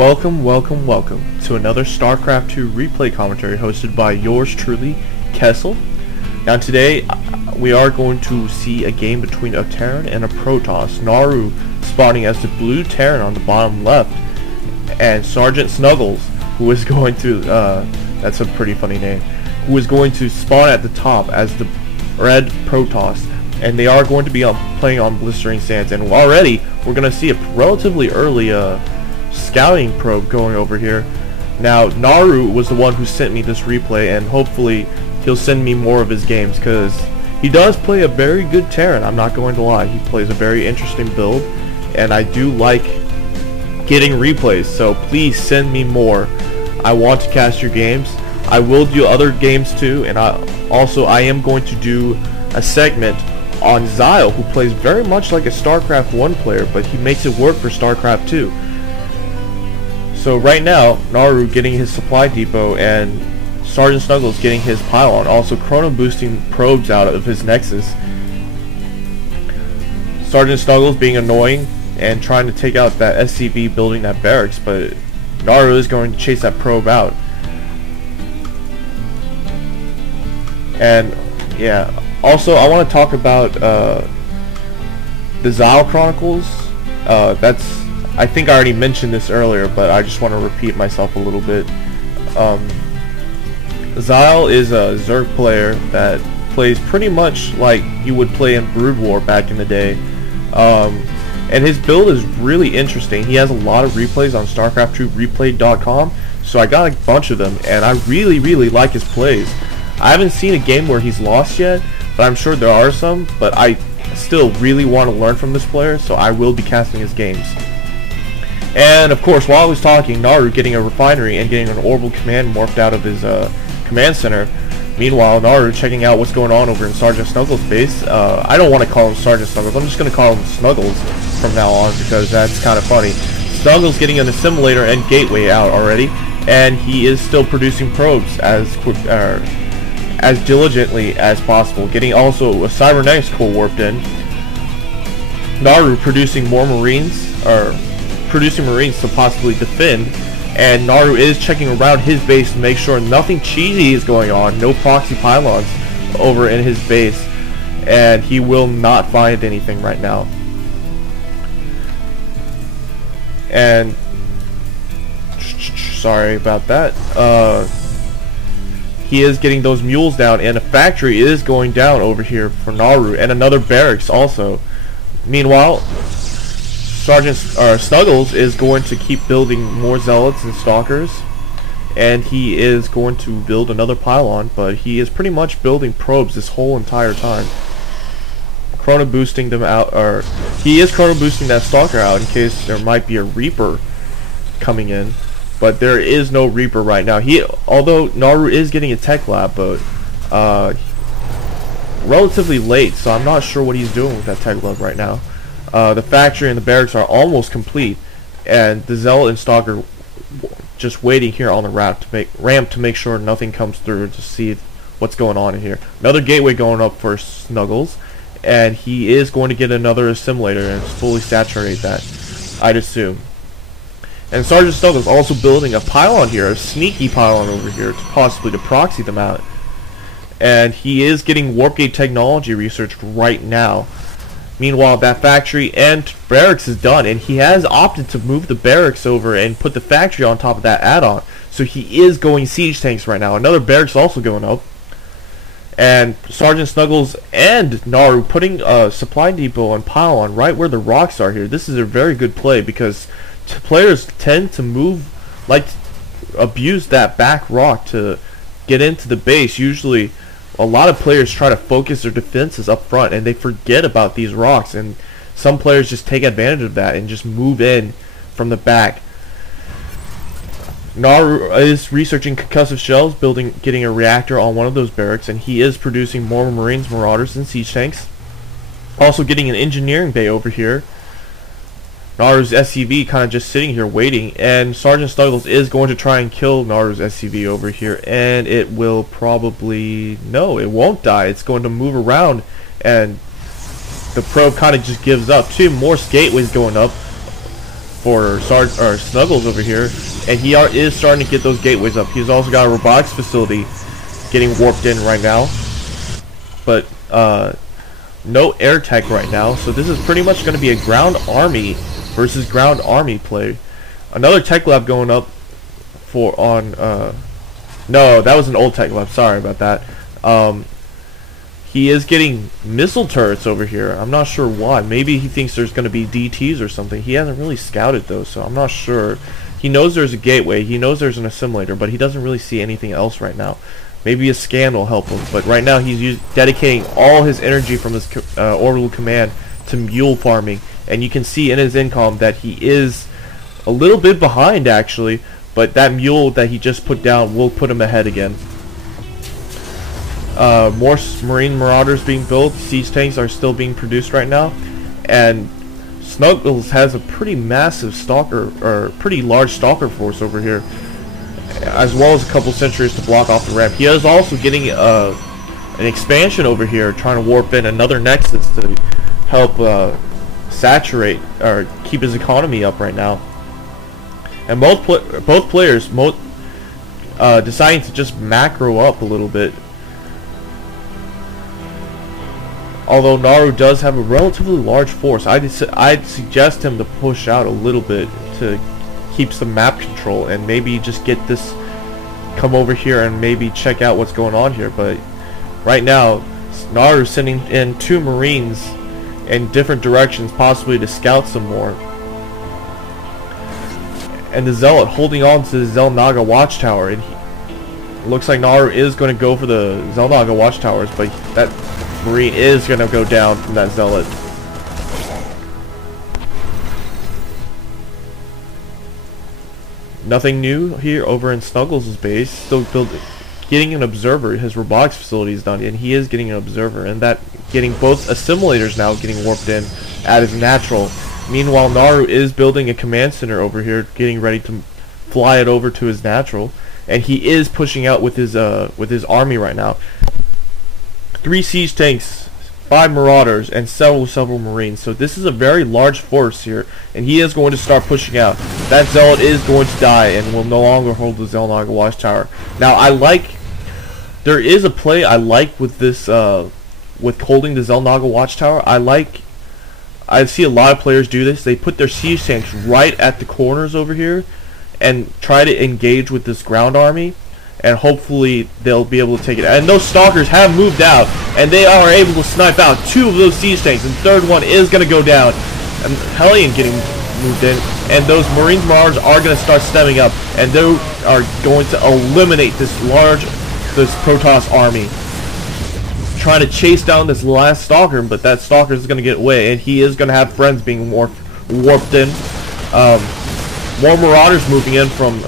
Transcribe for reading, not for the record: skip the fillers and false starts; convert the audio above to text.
Welcome to another StarCraft 2 replay commentary hosted by yours truly, KeSl. Now today we are going to see a game between a Terran and a Protoss. NarU spawning as the blue Terran on the bottom left, and SgtSnuggles, who is going to, that's a pretty funny name, who is going to spawn at the top as the red Protoss. And they are going to be playing on Blistering Sands, and already we're going to see a relatively early scouting probe going over here. Now NarU was the one who sent me this replay, and hopefully he'll send me more of his games, because he does play a very good Terran. I'm not going to lie, he plays a very interesting build, and I do like getting replays, so please send me more. I want to cast your games. I will do other games too, and I am going to do a segment on Xel, who plays very much like a StarCraft 1 player, but he makes it work for StarCraft 2. So right now, NarU getting his supply depot and SgtSnuggles getting his pylon, also chrono boosting probes out of his nexus. SgtSnuggles being annoying and trying to take out that SCV building that barracks, but NarU is going to chase that probe out. And yeah, also I want to talk about the Xel Chronicles. I think I already mentioned this earlier, but I just want to repeat myself a little bit. Xel is a Zerg player that plays pretty much like you would play in Brood War back in the day. And his build is really interesting. He has a lot of replays on StarCraft2Replay.com, so I got a bunch of them, and I really like his plays. I haven't seen a game where he's lost yet, but I'm sure there are some, but I still really want to learn from this player, so I will be casting his games. And of course, while I was talking, NarU getting a refinery and getting an orbital command morphed out of his command center. Meanwhile, NarU checking out what's going on over in SgtSnuggles' base. I don't want to call him SgtSnuggles, I'm just going to call him Snuggles from now on, because that's kind of funny. Snuggles getting an assimilator and gateway out already, and he is still producing probes as diligently as possible, getting also a cybernetics core warped in. NarU producing more marines, or producing marines to possibly defend, and NarU is checking around his base to make sure nothing cheesy is going on, no proxy pylons over in his base, and he will not find anything right now. And sorry about that. He is getting those mules down, and a factory is going down over here for NarU, and another barracks also. Meanwhile, Snuggles is going to keep building more zealots and stalkers, and he is going to build another pylon, but he is pretty much building probes this whole entire time. Chrono boosting them out, or he is chrono boosting that stalker out in case there might be a Reaper coming in. But there is no Reaper right now. Although NarU is getting a tech lab, but relatively late, so I'm not sure what he's doing with that tech lab right now. The factory and the barracks are almost complete, and the Zealot and Stalker just waiting here on the ramp to make sure nothing comes through to see what's going on in here. Another gateway going up for Snuggles, and he is going to get another assimilator and fully saturate that, I'd assume. And SgtSnuggles also building a pylon here, a sneaky pylon over here, to possibly to proxy them out. And he is getting warp gate technology researched right now. Meanwhile, that factory and barracks is done, and he has opted to move the barracks over and put the factory on top of that add-on. So he is going siege tanks right now. Another barracks also going up. And SgtSnuggles and NarU putting a supply depot and pylon right where the rocks are here. This is a very good play, because players tend to abuse that back rock to get into the base. Usually a lot of players try to focus their defenses up front, and they forget about these rocks, and some players just take advantage of that and just move in from the back. NarU is researching concussive shells, getting a reactor on one of those barracks, and he is producing more marines, marauders, and siege tanks. Also getting an engineering bay over here. NarU's SCV kind of just sitting here waiting, and SgtSnuggles is going to try and kill NarU's SCV over here, and it will probably, no, it won't die. It's going to move around, and the probe kind of just gives up. Two more gateways going up. Snuggles over here, and he is starting to get those gateways up. He's also got a robotics facility getting warped in right now, but no air tech right now, so this is pretty much going to be a ground army versus ground army play. Another tech lab going up no, that was an old tech lab, sorry about that. He is getting missile turrets over here. I'm not sure why. Maybe he thinks there's going to be DTs or something. He hasn't really scouted those, so I'm not sure. He knows there's a gateway, he knows there's an assimilator, but he doesn't really see anything else right now. Maybe a scan will help him, but right now he's dedicating all his energy from his orbital command to mule farming, and you can see in his income that he is a little bit behind actually, but that mule that he just put down will put him ahead again. More Marine Marauders being built, siege tanks are still being produced right now, and Snuggles has a pretty massive stalker, or pretty large stalker force over here, as well as a couple sentries to block off the ramp. He is also getting an expansion over here, trying to warp in another nexus to help saturate or keep his economy up right now. And both players deciding to just macro up a little bit. Although NarU does have a relatively large force, I'd suggest him to push out a little bit to keep some map control and maybe just get this, come over here and maybe check out what's going on here. But right now NarU sending in 2 Marines in different directions, possibly to scout some more, and the Zealot holding on to the xel'naga watchtower, and looks like NarU is going to go for the xel'naga watchtowers, but that Marine is going to go down from that Zealot. Nothing new here over in Snuggles' base. Still getting an observer. His robotics facility is done, and he is getting an observer, and that getting both assimilators now getting warped in at his natural. Meanwhile, NarU is building a command center over here, getting ready to fly it over to his natural, and he is pushing out with his army right now. 3 siege tanks, 5 marauders, and several Marines. So this is a very large force here, and he is going to start pushing out. That Zealot is going to die and will no longer hold the xel'naga watchtower. Now, there is a play I like with this, with holding the xel'naga watchtower. I see a lot of players do this. They put their siege tanks right at the corners over here and try to engage with this ground army, and hopefully they'll be able to take it. And those stalkers have moved out, and they are able to snipe out 2 of those siege tanks, and the 3rd one is going to go down. And Hellion getting moved in, and those Marines Marauders are going to start stemming up, and they are going to eliminate this Protoss army, trying to chase down this last stalker, but that stalker is going to get away, and he is going to have friends being warped in. More Marauders moving in from